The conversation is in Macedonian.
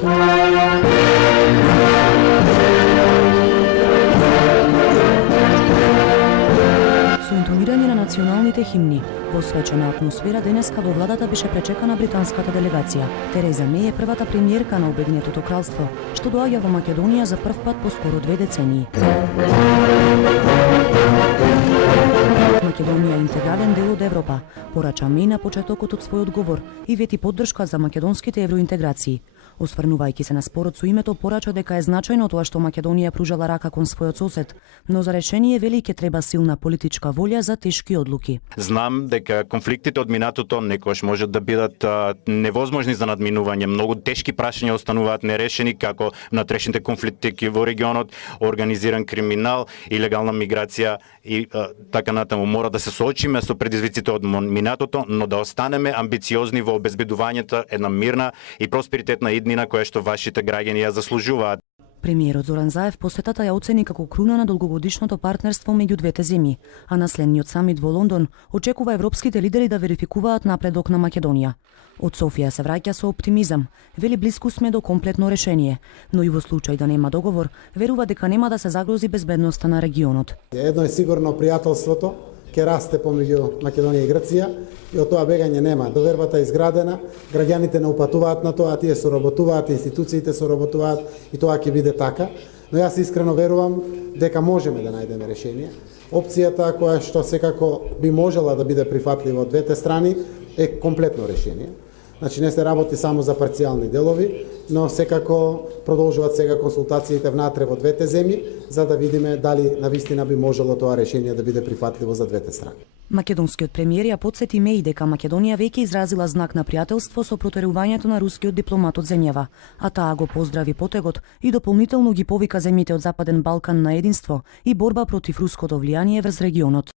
Со интонирање на националните химни, во свечена атмосфера денеска во владата беше пречекана британската делегација. Тереза Меј е првата премиерка на Обединетото кралство, што доаѓа во Македонија за прв пат по скоро 2 децении. Македонија е интегрален дел од Европа, порача Меј на почетокот од својот говор и вети поддршка за македонските евроинтеграции. Осврнувајќи се на спорот со името, порача дека е значајно тоа што Македонија пружала рака кон својот сосед, но за решение вели ќе треба силна политичка волја за тешки одлуки. Знам дека конфликтите од минатото некојаш можат да бидат невозможни за надминување. Многу тешки прашања остануваат нерешени, како внатрешните конфликти во регионот, организиран криминал, илегална миграција и така натаму. Мора да се соочиме со предизвиците од минатото, но да останеме амбициозни во обезбедувањето една мирна и просперитетна иднина која што вашите граѓани ја заслужуваат. Премиерот Зоран Заев посетата ја оцени како круна на долгогодишното партнерство меѓу двете земји, а на следниот самит во Лондон очекува европските лидери да верификуваат напредок на Македонија. Од Софија се враќа со оптимизам, вели блиску сме до комплетно решение, но и во случај да нема договор, верува дека нема да се загрози безбедноста на регионот. Едно е сигурно пријателството ќе расте помеѓу Македонија и Грција и од тоа бегање нема. Довербата е изградена, граѓаните не упатуваат на тоа, тие соработуваат, институциите соработуваат и тоа ќе биде така. Но јас искрено верувам дека можеме да најдеме решение. Опцијата која што секако би можела да биде прифатлива од двете страни е комплетно решение. Значи не се работи само за парцијални делови, но секако продолжуваат сега консултациите внатре во двете земји за да видиме дали навистина би можело тоа решение да биде прифатливо за двете страни. Македонскиот премиер ја потсети Меј дека Македонија веќе изразила знак на пријателство со протерувањето на рускиот дипломат од земјава, а таа го поздрави потегот и дополнително ги повика земјите од Западен Балкан на единство и борба против руското влијание врз регионот.